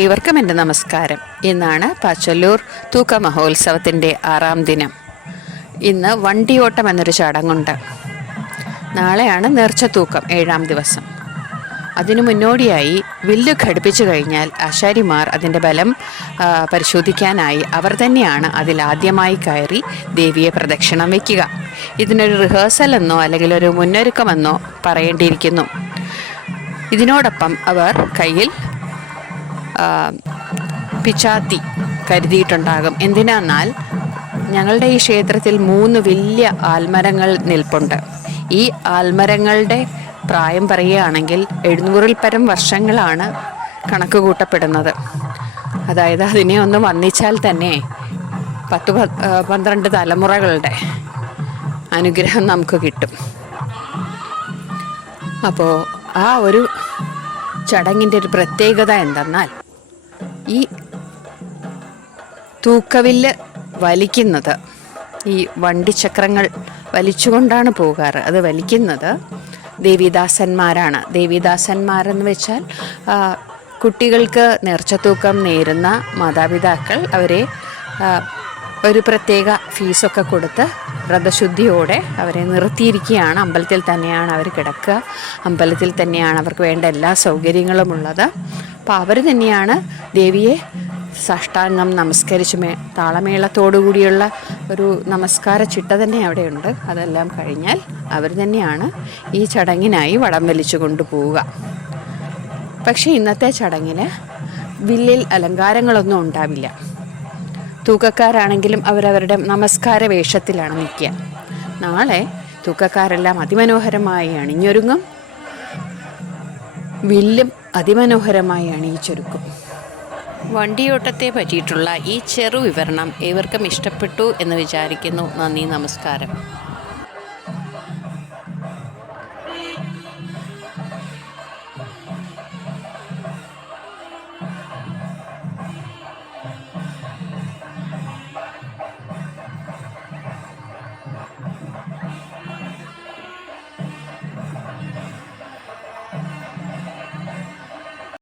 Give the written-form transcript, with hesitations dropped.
ഏവർക്കും എൻ്റെ നമസ്കാരം. ഇന്നാണ് പാച്ചല്ലൂർ തൂക്ക മഹോത്സവത്തിൻ്റെ 6ാം ദിനം. ഇന്ന് വണ്ടിയോട്ടം എന്നൊരു ചടങ്ങുണ്ട്. നാളെയാണ് നേർച്ച തൂക്കം 7ാം ദിവസം. അതിനു മുന്നോടിയായി വില്ല് ഘടിപ്പിച്ചു കഴിഞ്ഞാൽ ആശാരിമാർ അതിൻ്റെ ബലം പരിശോധിക്കാനായി അവർ തന്നെയാണ് അതിലാദ്യമായി കയറി ദേവിയെ പ്രദക്ഷിണം വയ്ക്കുക. ഇതിനൊരു റിഹേഴ്സൽ എന്നോ അല്ലെങ്കിൽ ഒരു മുന്നൊരുക്കമെന്നോ പറയേണ്ടിയിരിക്കുന്നു. ഇതിനോടൊപ്പം അവർ കയ്യിൽ പിച്ചാത്തി കരുതിയിട്ടുണ്ടാകും. എന്തിനാന്നാൽ ഞങ്ങളുടെ ഈ ക്ഷേത്രത്തിൽ 3 വലിയ ആൽമരങ്ങൾ നിൽപ്പുണ്ട്. ഈ ആൽമരങ്ങളുടെ പ്രായം പറയുകയാണെങ്കിൽ 700-ൽ പരം വർഷങ്ങളാണ് കണക്ക് കൂട്ടപ്പെടുന്നത്. അതായത് അതിനെ ഒന്ന് വന്നിച്ചാൽ തന്നെ 10-12 തലമുറകളുടെ അനുഗ്രഹം നമുക്ക് കിട്ടും. അപ്പോൾ ആ ഒരു ചടങ്ങിൻ്റെ ഒരു പ്രത്യേകത എന്തെന്നാൽ ഈ തൂക്കവില്ല് വലിക്കുന്നത് ഈ വണ്ടിച്ചക്രങ്ങൾ വലിച്ചുകൊണ്ടാണ് പോകാറ്. അത് വലിക്കുന്നത് ദേവീദാസന്മാരാണ്. ദേവീദാസന്മാരെന്ന് വെച്ചാൽ കുട്ടികൾക്ക് നേർച്ചത്തൂക്കം നേരുന്ന മാതാപിതാക്കൾ അവരെ ഒരു പ്രത്യേക ഫീസൊക്കെ കൊടുത്ത് വ്രതശുദ്ധിയോടെ അവരെ നിർത്തിയിരിക്കുകയാണ്. അമ്പലത്തിൽ തന്നെയാണ് അവർ കിടക്കുക, അമ്പലത്തിൽ തന്നെയാണ് അവർക്ക് വേണ്ട എല്ലാ സൗകര്യങ്ങളും ഉള്ളത്. അപ്പോൾ അവർ തന്നെയാണ് ദേവിയെ സാഷ്ടാംഗം നമസ്കരിച്ച് താളമേളത്തോടുകൂടിയുള്ള ഒരു നമസ്കാര ചിട്ട തന്നെ അവിടെയുണ്ട്. അതെല്ലാം കഴിഞ്ഞാൽ അവർ തന്നെയാണ് ഈ ചടങ്ങിനായി വടം വലിച്ചു കൊണ്ടുപോവുക. പക്ഷേ ഇന്നത്തെ ചടങ്ങിൽ വില്ലിൽ അലങ്കാരങ്ങളൊന്നും ഉണ്ടാവില്ല. തൂക്കക്കാരാണെങ്കിലും അവരവരുടെ നമസ്കാര വേഷത്തിലാണ് നിൽക്കുക. നാളെ തൂക്കക്കാരെല്ലാം അതിമനോഹരമായി അണിഞ്ഞൊരുങ്ങും, വില്ലും അതിമനോഹരമായി അണിയിച്ചൊരുക്കും. വണ്ടിയോട്ടത്തെ പറ്റിയിട്ടുള്ള ഈ ചെറു വിവരണം ഏവർക്കും ഇഷ്ടപ്പെട്ടു എന്ന് വിചാരിക്കുന്നു. നന്ദി, നമസ്കാരം.